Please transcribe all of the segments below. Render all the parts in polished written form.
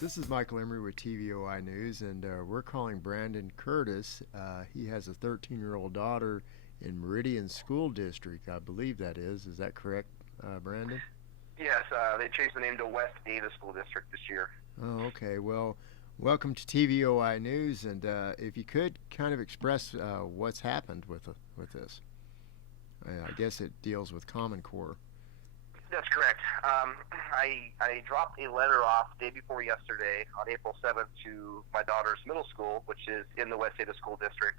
This is Michael Emery with TVOI News, and we're calling Brandon Curtis. He has a 13-year-old daughter in Meridian School District, I believe that is. Is that correct, Brandon? Yes, they changed the name to West Ada School District this year. Oh, okay. Well, welcome to TVOI News, and if you could kind of express what's happened with this. I guess it deals with Common Core. That's correct. I dropped a letter off the day before yesterday on April 7th to my daughter's middle school, which is in the West Ada School District,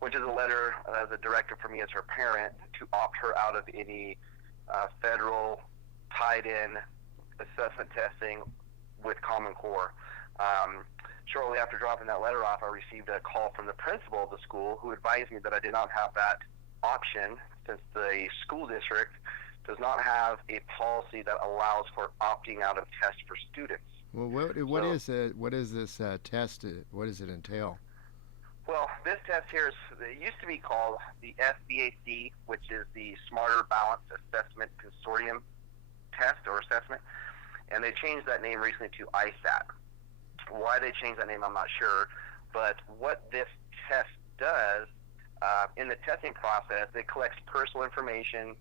which is a letter as a directive for me as her parent to opt her out of any federal tied-in assessment testing with Common Core. Shortly after dropping that letter off, I received a call from the principal of the school who advised me that I did not have that option since the school district does not have a policy that allows for opting out of tests for students. Well, what is this test? What does it entail? Well, this test here it used to be called the SBAC, which is the Smarter Balanced Assessment Consortium test or assessment, and they changed that name recently to ISAT. Why they changed that name, I'm not sure, but what this test does in the testing process, it collects personal information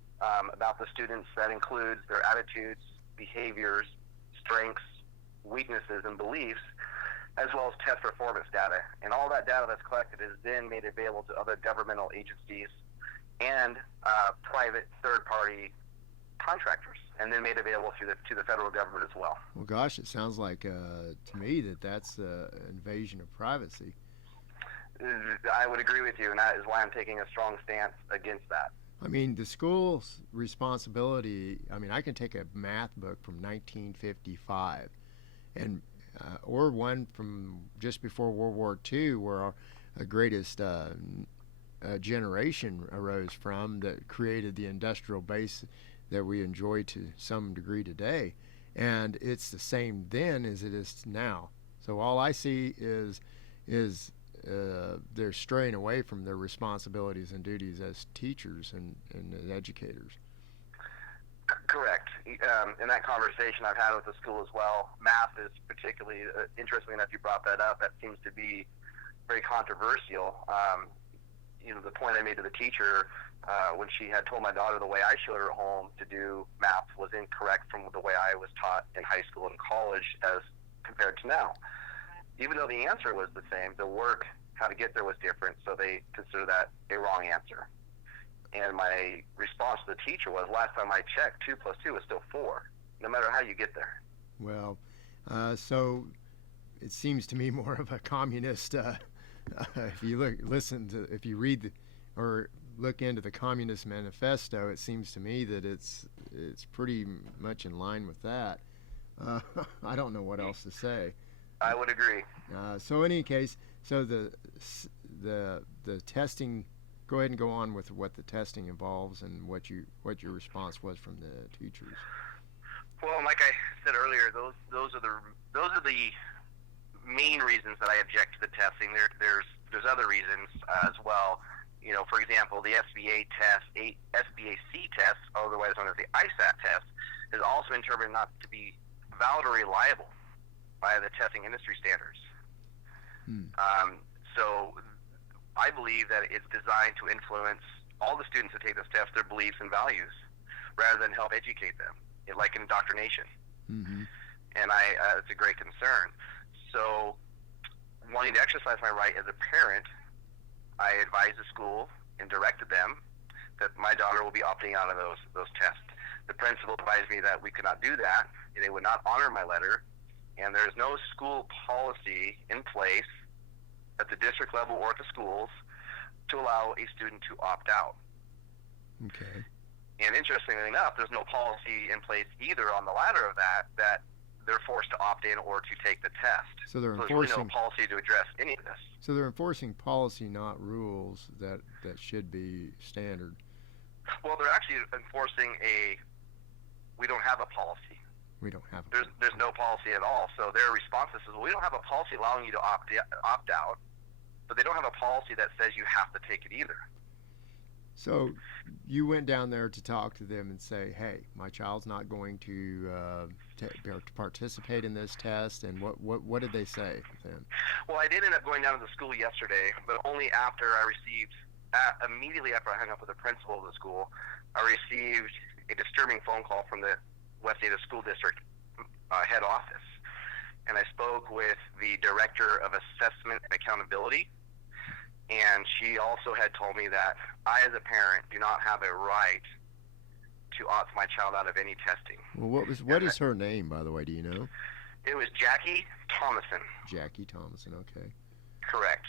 about the students. That includes their attitudes, behaviors, strengths, weaknesses, and beliefs, as well as test performance data. And all that data that's collected is then made available to other governmental agencies and private third-party contractors, and then made available to the federal government as well. Well, gosh, it sounds like to me that's an invasion of privacy. I would agree with you, and that is why I'm taking a strong stance against that. I mean, the school's responsibility, I mean, I can take a math book from 1955 and or one from just before World War II, where our greatest generation arose from, that created the industrial base that we enjoy to some degree today. And it's the same then as it is now. So all I see is they're straying away from their responsibilities and duties as teachers and educators. Correct. In that conversation I've had with the school as well, math is particularly, interestingly enough, you brought that up, that seems to be very controversial. The point I made to the teacher when she had told my daughter the way I showed her home to do math was incorrect from the way I was taught in high school and college as compared to now. Even though the answer was the same, the work, how to get there, was different, so they consider that a wrong answer. And my response to the teacher was, last time I checked, 2 plus 2 is still 4, no matter how you get there. Well, so it seems to me more of a communist. If you if you read or look into the Communist Manifesto, it seems to me that it's pretty much in line with that. I don't know what else to say. I would agree. So in any case, so the testing. Go ahead and go on with what the testing involves and what your response was from the teachers. Well, like I said earlier, those are the main reasons that I object to the testing. There's other reasons as well. For example, the SBAC test, otherwise known as the ISAT test, is also interpreted not to be valid or reliable by the testing industry standards. So I believe that it's designed to influence all the students that take this test, their beliefs and values, rather than help educate them, like indoctrination. Mm-hmm. And it's a great concern. So, wanting to exercise my right as a parent, I advised the school and directed them that my daughter will be opting out of those tests. The principal advised me that we could not do that. They would not honor my letter, and there's no school policy in place at the district level or at the schools to allow a student to opt out. Okay. And interestingly enough, there's no policy in place either on the latter of that they're forced to opt in or to take the test. So there's really no policy to address any of this. So they're enforcing policy, not rules that should be standard. Well, they're actually enforcing we don't have a policy. We don't have There's no policy at all. So their response is, well, we don't have a policy allowing you to opt out, but they don't have a policy that says you have to take it either. So you went down there to talk to them and say, "Hey, my child's not going to participate in this test." And what did they say then? Well, I did end up going down to the school yesterday, but only after I received, immediately after I hung up with the principal of the school, I received a disturbing phone call from the West Ada School District head office. And I spoke with the Director of Assessment and Accountability, and she also had told me that I, as a parent, do not have a right to opt my child out of any testing. Well, what is her name, by the way? Do you know? It was Jackie Thomason. Jackie Thomason. Okay. Correct.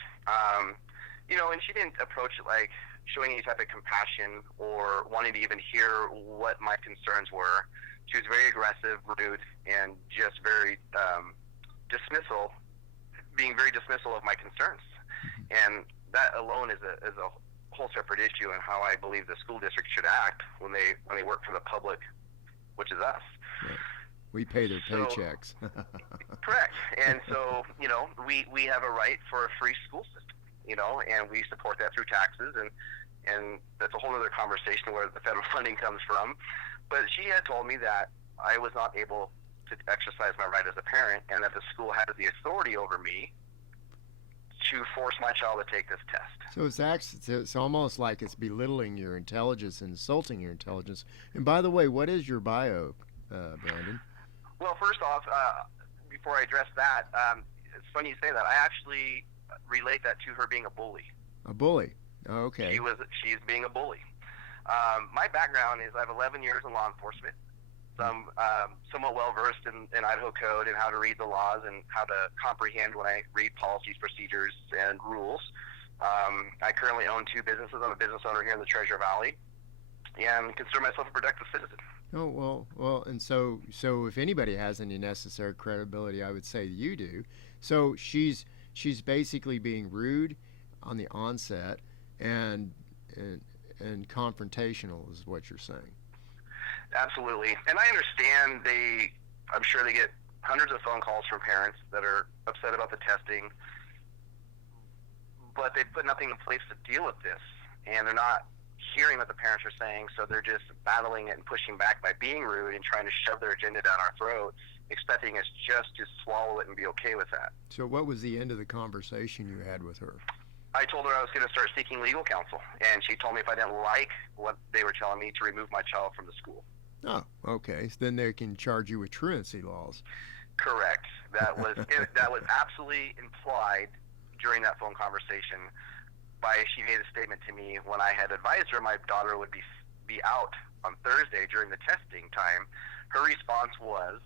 And she didn't approach it like showing any type of compassion or wanting to even hear what my concerns were. She was very aggressive, rude, and just very being very dismissal of my concerns. And that alone is a whole separate issue in how I believe the school district should act when they work for the public, which is us. Right. We pay their paychecks. Correct. And so, we have a right for a free school system, and we support that through taxes, and that's a whole other conversation where the federal funding comes from. But she had told me that I was not able to exercise my right as a parent, and that the school has the authority over me to force my child to take this test. So it's almost like it's belittling your intelligence and insulting your intelligence. And by the way, what is your bio, Brandon? Well, first off, before I address that, it's funny you say that. I actually relate that to her being a bully. A bully? Oh, okay. She's being a bully. My background is I have 11 years in law enforcement. So I'm somewhat well-versed in Idaho code and how to read the laws and how to comprehend when I read policies, procedures, and rules. I currently own 2 businesses. I'm a business owner here in the Treasure Valley and consider myself a productive citizen. Oh, well, and so if anybody has any necessary credibility, I would say you do. So she's basically being rude on the onset and confrontational is what you're saying. Absolutely. And I understand I'm sure they get hundreds of phone calls from parents that are upset about the testing, but they put nothing in place to deal with this. And they're not hearing what the parents are saying, so they're just battling it and pushing back by being rude and trying to shove their agenda down our throat, expecting us just to swallow it and be okay with that. So what was the end of the conversation you had with her? I told her I was going to start seeking legal counsel, and she told me if I didn't like what they were telling me, to remove my child from the school. Oh, okay. So then they can charge you with truancy laws. Correct. That was absolutely implied during that phone conversation. She made a statement to me when I had advised her my daughter would be out on Thursday during the testing time. Her response was,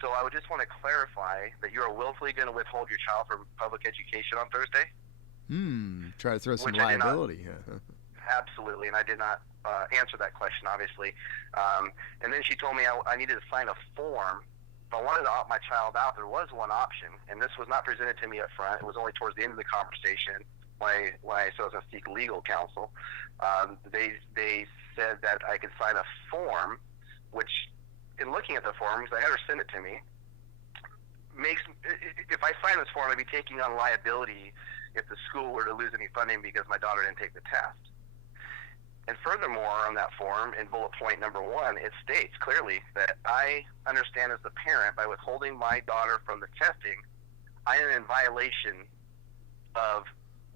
"So I would just want to clarify that you are willfully going to withhold your child from public education on Thursday?" Try to throw some liability. Absolutely, and I did not answer that question, obviously. And then she told me I needed to sign a form. If I wanted to opt my child out, there was one option, and this was not presented to me up front. It was only towards the end of the conversation when I said I was going to seek legal counsel. They said that I could sign a form, which, in looking at the form, because I had her send it to me, if I sign this form, I'd be taking on liability if the school were to lose any funding because my daughter didn't take the test. And furthermore, on that form, in bullet point number 1, it states clearly that I understand as the parent, by withholding my daughter from the testing, I am in violation of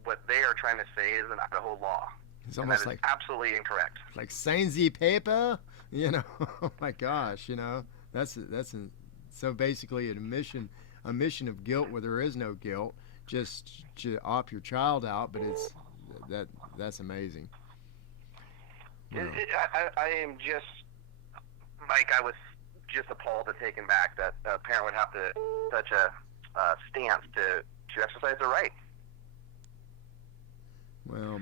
what they are trying to say is an Idaho law. It's almost like absolutely incorrect. Like sign the paper, Oh my gosh, so basically a mission of guilt where there is no guilt, just to opt your child out, but that's amazing. Wow. I am just, I was just appalled and taken back that a parent would have to such a stance to exercise their right. Well,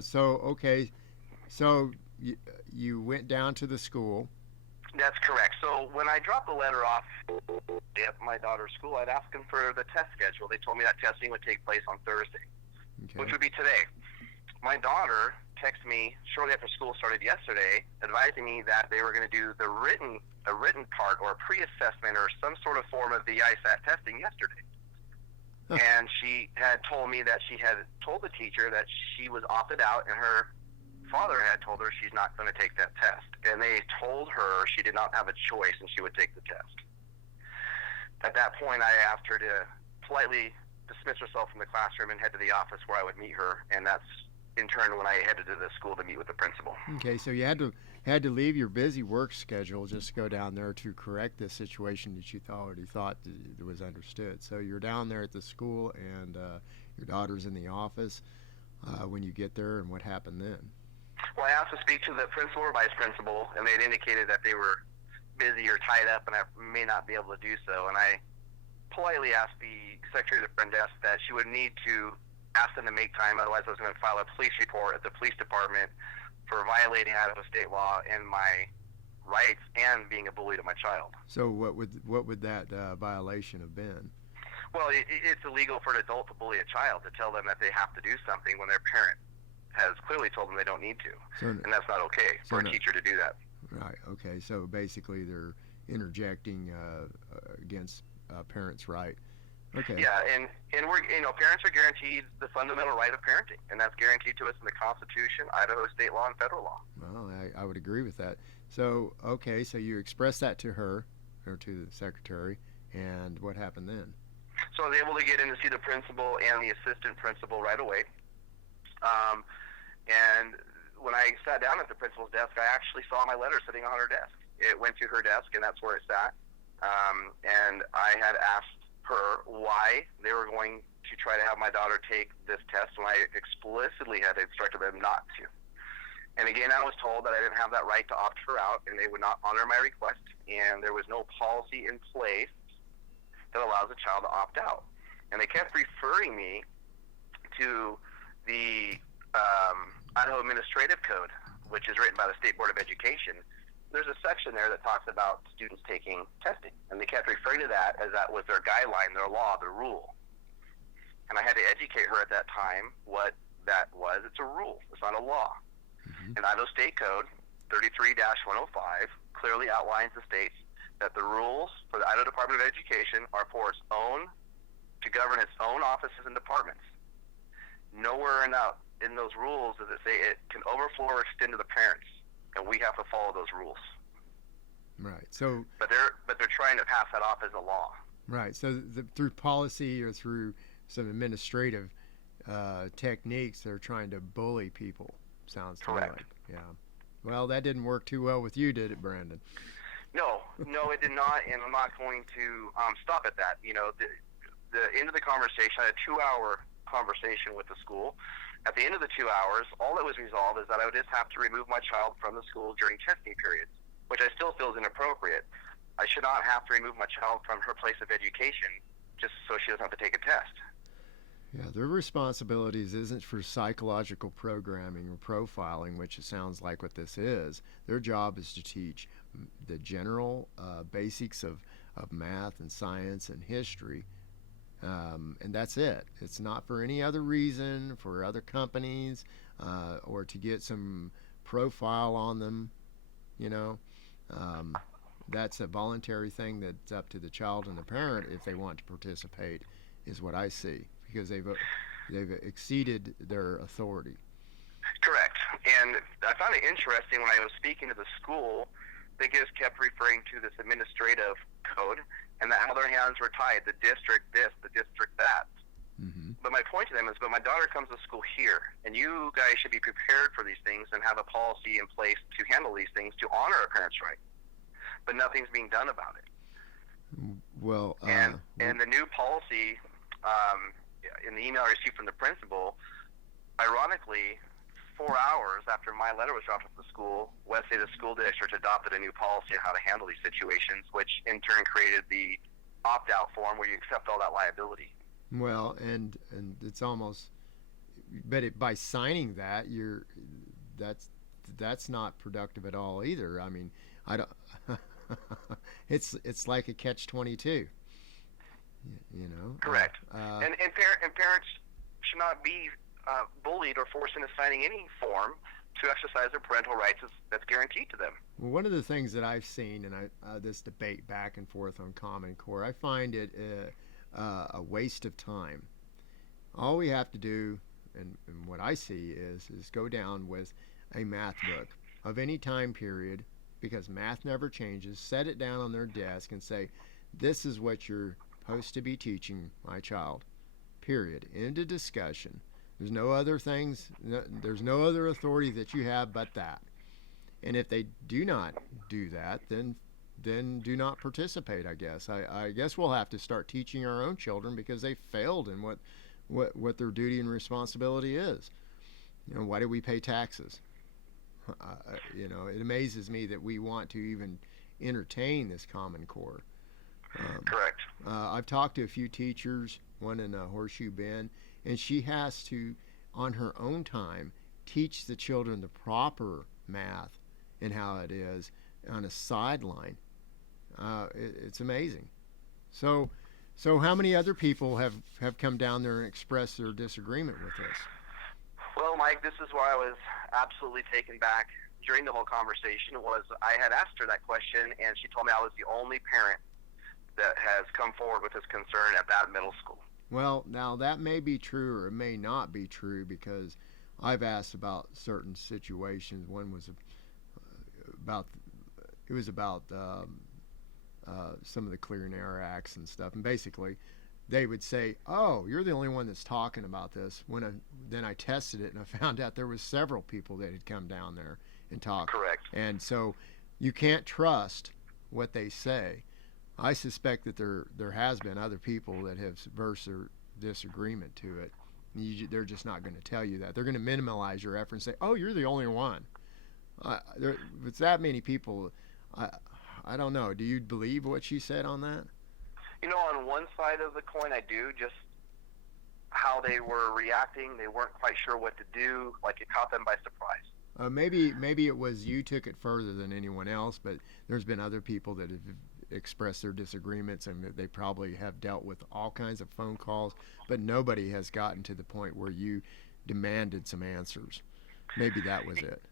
so you went down to the school. That's correct. So when I dropped the letter off at my daughter's school, I'd asked them for the test schedule. They told me that testing would take place on Thursday, which would be today. My daughter texted me shortly after school started yesterday, advising me that they were going to do a written part or a pre-assessment or some sort of form of the ISAT testing yesterday. And she had told me that she had told the teacher that she was opted out and her father had told her she's not going to take that test. And they told her she did not have a choice and she would take the test. At that point, I asked her to politely dismiss herself from the classroom and head to the office where I would meet her. And that's, in turn, when I headed to the school to meet with the principal. Okay, so you had to leave your busy work schedule just to go down there to correct this situation that you already thought was understood. So you're down there at the school, and your daughter's in the office when you get there, and what happened then? Well, I asked to speak to the principal or vice principal, and they'd indicated that they were busy or tied up, and I may not be able to do so. And I politely asked the secretary of the front desk that she would need to ask them to make time, otherwise I was going to file a police report at the police department for violating Idaho state law and my rights and being a bully to my child. So what would that violation have been? Well, it's illegal for an adult to bully a child, to tell them that they have to do something when their parent has clearly told them they don't need to. And that's not okay for a teacher to do that. Right, okay. So basically they're interjecting against parents' right. Okay. Yeah, and we're, parents are guaranteed the fundamental right of parenting, and that's guaranteed to us in the Constitution, Idaho state law, and federal law. Well, I would agree with that. So, okay, so you expressed that to her, or to the secretary, and what happened then? So I was able to get in to see the principal and the assistant principal right away. And when I sat down at the principal's desk, I actually saw my letter sitting on her desk. It went to her desk, and that's where it sat. And I had asked her why they were going to try to have my daughter take this test when I explicitly had instructed them not to. And again, I was told that I didn't have that right to opt her out, and they would not honor my request, and there was no policy in place that allows a child to opt out. And they kept referring me to the Idaho Administrative Code, which is written by the State Board of Education. There's a section there that talks about students taking testing, and they kept referring to that as that was their guideline, their law, their rule. And I had to educate her at that time what that was. It's a rule. It's not a law. And Idaho State Code 33-105 clearly outlines the states that the rules for the Idaho Department of Education are for its own, to govern its own offices and departments. Nowhere in those rules does it say it can overflow or extend to the parents, and we have to follow those rules. Right. So. But they're trying to pass that off as a law. Right. So through policy or through some administrative techniques, they're trying to bully people. Sounds to me like. Yeah. Well, that didn't work too well with you, did it, Brandon? No, it did not, and I'm not going to stop at that. The end of the conversation, I had a 2-hour conversation with the school. At the end of the 2 hours, all that was resolved is that I would just have to remove my child from the school during testing periods, which I still feel is inappropriate. I should not have to remove my child from her place of education just so she doesn't have to take a test. Yeah, their responsibilities isn't for psychological programming or profiling, which it sounds like what this is. Their job is to teach the general basics of math and science and history, and that's it. It's not for any other reason, for other companies, or to get some profile on them, That's a voluntary thing that's up to the child and the parent if they want to participate, is what I see, because they've exceeded their authority. Correct. And I found it interesting when I was speaking to the school, they just kept referring to this administrative code and that how their hands were tied, the district this, the district that. Mm-hmm. But my point to them is, but my daughter comes to school here, and you guys should be prepared for these things and have a policy in place to handle these things to honor a parent's right. But nothing's being done about it. Well, and the new policy, in the email I received from the principal, ironically, 4 hours after my letter was dropped at the school, West Ada School District adopted a new policy on how to handle these situations, which in turn created the opt-out form where you accept all that liability. Well, and it's almost, but by signing that, that's not productive at all either. I mean, I don't. It's like a catch-22. Correct. And parents should not be bullied or forced into signing any form to exercise their parental rights that's guaranteed to them. Well, one of the things that I've seen, and this debate back and forth on Common Core, I find it a waste of time. All we have to do, and what I see is go down with a math book of any time period, because math never changes, set it down on their desk and say, this is what you're supposed to be teaching my child. Period. End of discussion. There's no other things, there's no other authority that you have but that. And if they do not do that, then do not participate, I guess. I guess we'll have to start teaching our own children because they failed in what their duty and responsibility is. You know, why do we pay taxes? You know, it amazes me that we want to even entertain this Common Core. Correct. I've talked to a few teachers, one in Horseshoe Bend, and she has to, on her own time, teach the children the proper math and how it is on a sideline. It's amazing. So how many other people have come down there and expressed their disagreement with this? Well, Mike, this is why I was absolutely taken back during the whole conversation. Was I had asked her that question, and she told me I was the only parent that has come forward with this concern at that middle school. Well, now that may be true or it may not be true, because I've asked about certain situations. One was about some of the Clear and Air Acts and stuff, and basically they would say, "Oh, you're the only one that's talking about this." Then I tested it and I found out there was several people that had come down there and talked. Correct. And so you can't trust what they say. I suspect that there has been other people that have versed their disagreement to it. They're just not going to tell you that. They're going to minimize your effort and say, "Oh, you're the only one." It's that many people. I don't know. Do you believe what she said on that? You know, on one side of the coin, I do. Just how they were reacting, they weren't quite sure what to do. Like, it caught them by surprise. Maybe it was you took it further than anyone else, but there's been other people that have expressed their disagreements, and they probably have dealt with all kinds of phone calls, but nobody has gotten to the point where you demanded some answers. Maybe that was it.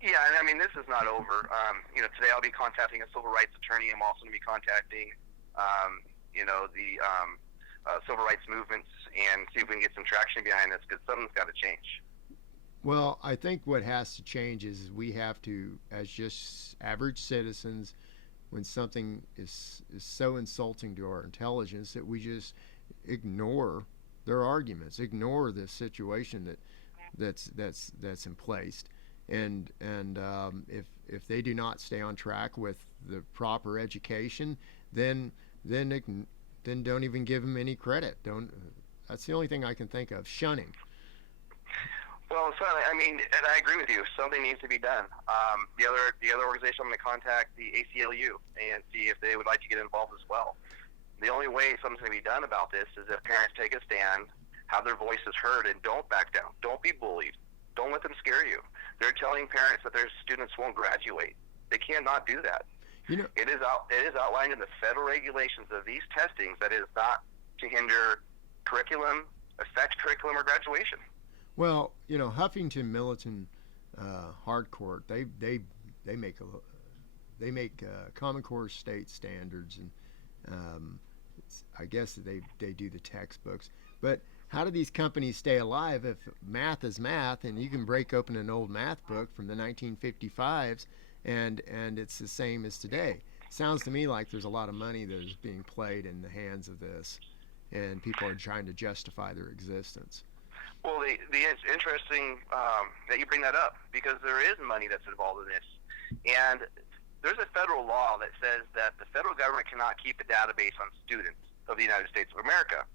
Yeah, and I mean, this is not over. You know, today I'll be contacting a civil rights attorney. I'm also going to be contacting, the civil rights movements and see if we can get some traction behind this, because something's got to change. Well, I think what has to change is we have to, as just average citizens, when something is so insulting to our intelligence, that we just ignore their arguments, ignore the situation that's in place. And if they do not stay on track with the proper education, then don't even give them any credit. That's the only thing I can think of. Shunning. Well, so, I mean, and I agree with you. Something needs to be done. The other organization, I'm going to contact the ACLU and see if they would like to get involved as well. The only way something's going to be done about this is if parents take a stand, have their voices heard, and don't back down. Don't be bullied. Don't let them scare you. They're telling parents that their students won't graduate. They cannot do that. You know, it is outlined in the federal regulations of these testings that it is not to hinder curriculum, affect curriculum, or graduation. Well, you know, Houghton Mifflin Harcourt, they make Common Core state standards, and I guess they do the textbooks. But how do these companies stay alive if math is math, and you can break open an old math book from the 1955s and it's the same as today? Sounds to me like there's a lot of money that is being played in the hands of this, and people are trying to justify their existence. Well, it's interesting that you bring that up, because there is money that's involved in this. And there's a federal law that says that the federal government cannot keep a database on students of the United States of America.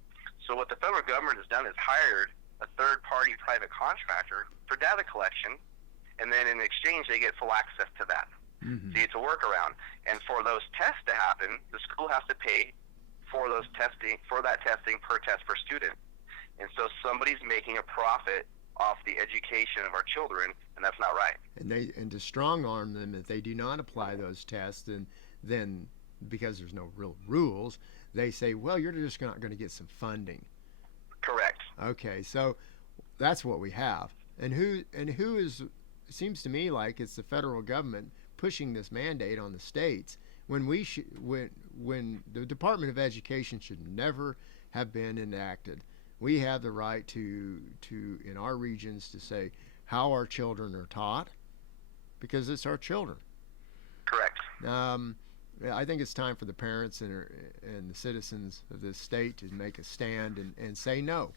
So what the federal government has done is hired a third-party private contractor for data collection, and then in exchange they get full access to that. Mm-hmm. See, it's a workaround. And for those tests to happen, the school has to pay for that testing per test per student. And so somebody's making a profit off the education of our children, and that's not right. And to strong arm them if they do not apply those tests, then because there's no real rules, they say, well, you're just not going to get some funding. Correct. Okay, so that's what we have. And who is? It seems to me like it's the federal government pushing this mandate on the states, when the Department of Education should never have been enacted. We have the right to in our regions to say how our children are taught, because it's our children. Correct. I think it's time for the parents and the citizens of this state to make a stand and say no.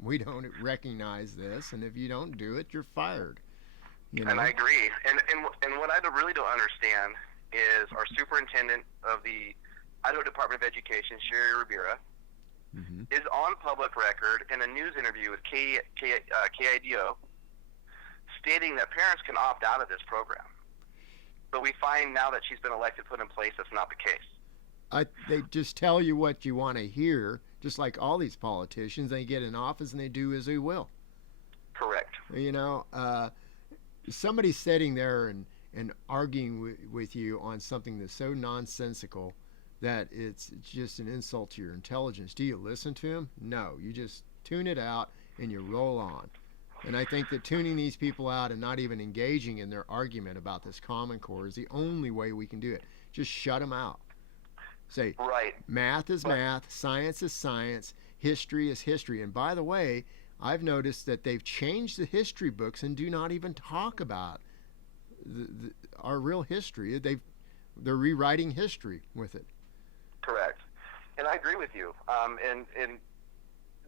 We don't recognize this, and if you don't do it, you're fired. You know? And I agree. And what I really don't understand is our superintendent of the Idaho Department of Education, Sherry Rivera, is on public record in a news interview with KIDO stating that parents can opt out of this program. But we find now that she's been elected, put in place, that's not the case. They just tell you what you want to hear, just like all these politicians. They get in office and they do as they will. Correct. You know, somebody sitting there and arguing with you on something that's so nonsensical that it's just an insult to your intelligence. Do you listen to him? No. You just tune it out and you roll on. And I think that tuning these people out and not even engaging in their argument about this Common Core is the only way we can do it. Just shut them out. Say, right. Math is math, science is science, history is history. And by the way, I've noticed that they've changed the history books and do not even talk about our real history. They're rewriting history with it. Correct. And I agree with you. And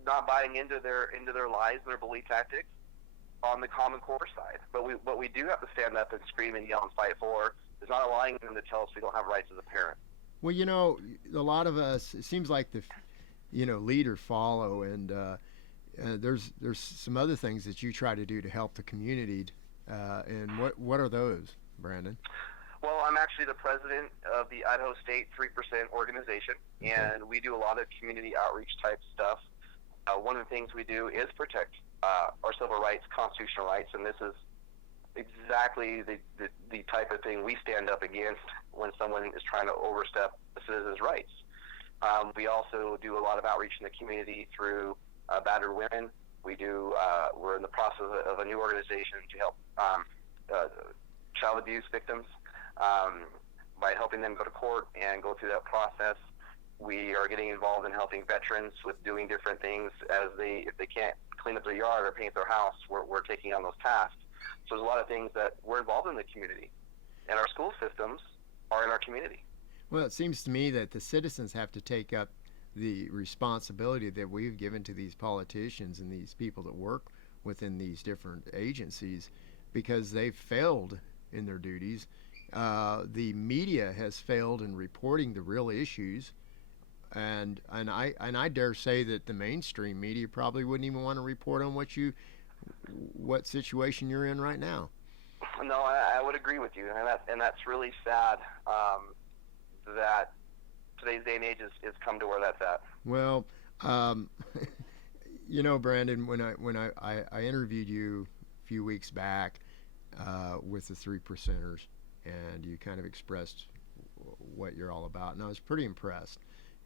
not buying into their lies, their belief tactics on the Common Core side. But what we do have to stand up and scream and yell and fight for is not allowing them to tell us we don't have rights as a parent. Well, you know, a lot of us, it seems like lead or follow, and there's some other things that you try to do to help the community. And what are those, Brandon? Well, I'm actually the president of the Idaho State 3% organization, and we do a lot of community outreach type stuff. One of the things we do is protect our civil rights, constitutional rights, and this is exactly the type of thing we stand up against when someone is trying to overstep a citizen's rights. We also do a lot of outreach in the community through battered women. We're in the process of a new organization to help child abuse victims by helping them go to court and go through that process. We are getting involved in helping veterans with doing different things if they can't clean up their yard or paint their house, we're taking on those tasks. So there's a lot of things that we're involved in the community, and our school systems are in our community. Well, it seems to me that the citizens have to take up the responsibility that we've given to these politicians and these people that work within these different agencies, because they've failed in their duties. The media has failed in reporting the real issues, and I dare say that the mainstream media probably wouldn't even want to report on what situation you're in right now. No, I would agree with you, and that's really sad that today's day and age is come to where that's at. Well, you know, Brandon, when I interviewed you a few weeks back with the 3%ers, and you kind of expressed what you're all about, and I was pretty impressed.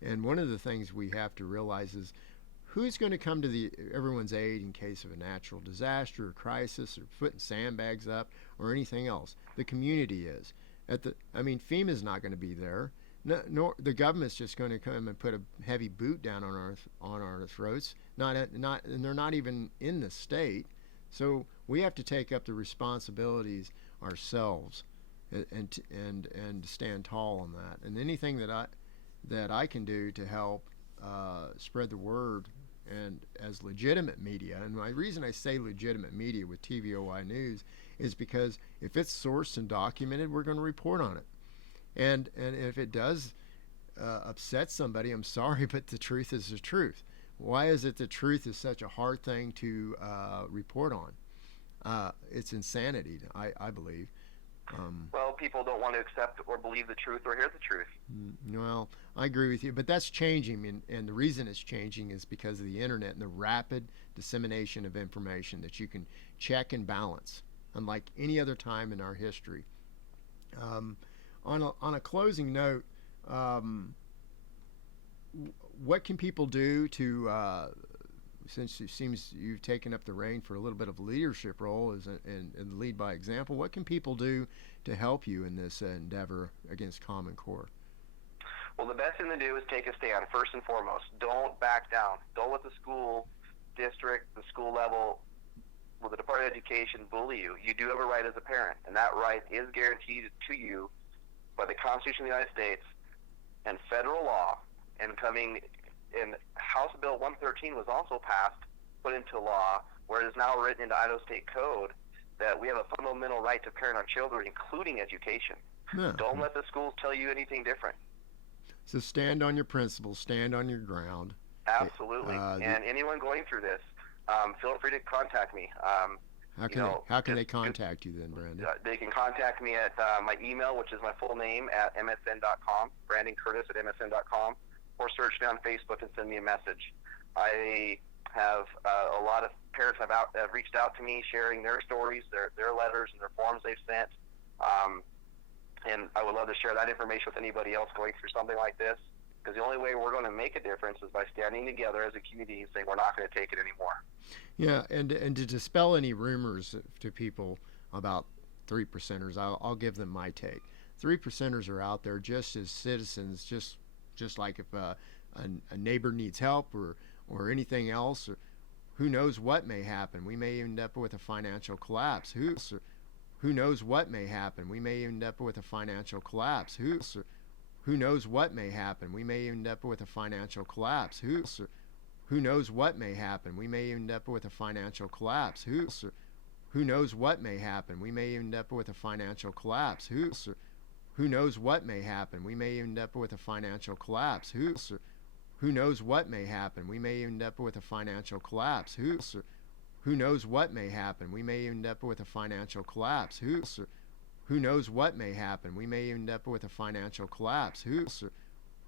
And one of the things we have to realize is who's going to come to everyone's aid in case of a natural disaster or crisis or putting sandbags up or anything else. The community is. FEMA's not going to be there. Nor the government's just going to come and put a heavy boot down on our throats. And they're not even in the state. So we have to take up the responsibilities ourselves and stand tall on that. And anything that I can do to help spread the word, and as legitimate media, and the reason I say legitimate media with TVOI News is because if it's sourced and documented, we're going to report on it. And if it does upset somebody, I'm sorry, but the truth is the truth. Why is it the truth is such a hard thing to report on? It's insanity, I believe. Well, people don't want to accept or believe the truth or hear the truth. Well, I agree with you, but that's changing, and the reason it's changing is because of the internet and the rapid dissemination of information that you can check and balance, unlike any other time in our history. On a closing note, what can people do to, since it seems you've taken up the reign for a little bit of a leadership role and lead by example, what can people do to help you in this endeavor against Common Core? Well, the best thing to do is take a stand, first and foremost. Don't back down. Don't let the school district, the school level, will the Department of Education bully you? You do have a right as a parent, and that right is guaranteed to you by the Constitution of the United States and federal law. And House Bill 113 was also passed, put into law, where it is now written into Idaho State Code that we have a fundamental right to parent our children, including education. Yeah. Don't let the schools tell you anything different. So stand on your principles, stand on your ground. Absolutely. And anyone going through this, feel free to contact me. How can they contact you then, Brandon? They can contact me at my email, which is my full name, at msn.com, Brandon Curtis at msn.com, or search me on Facebook and send me a message. I have a lot of parents have reached out to me sharing their stories, their letters, and their forms they've sent. And I would love to share that information with anybody else going through something like this, because the only way we're going to make a difference is by standing together as a community and saying we're not going to take it anymore. Yeah, and to dispel any rumors to people about 3%ers, I'll give them my take. 3%ers are out there just as citizens, just like if a neighbor needs help or anything else, or who knows what may happen. We may end up with a financial collapse. Who knows what may happen? We may end up with a financial collapse. Who knows what may happen? We may end up with a financial collapse. Who knows what may happen? We may end up with a financial collapse. Who knows what may happen? We may end up with a financial collapse. Who knows what may happen? We may end up with a financial collapse. Who knows what may happen? We may end up with a financial collapse. Who knows what may happen? We may end up with a financial collapse. Who knows what may happen? We may end up with a financial collapse.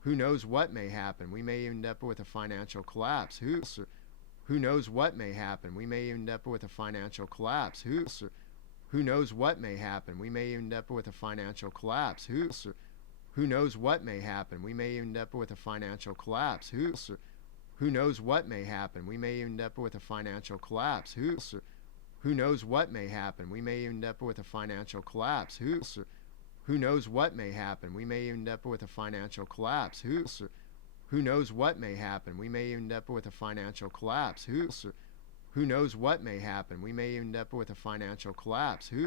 Who knows what may happen? We may end up with a financial collapse. Who knows what may happen? We may end up with a financial collapse. Who knows what may happen? We may end up with a financial collapse. Who knows what may happen? We may end up with a financial collapse. Who knows what may happen? We may end up with a financial collapse. Who knows what may happen? We may end up with a financial collapse. Who knows what may happen? We may end up with a financial collapse. Who knows what may happen? We may end up with a financial collapse. Who knows what may happen? We may end up with a financial collapse.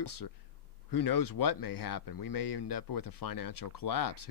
Who knows what may happen? We may end up with a financial collapse.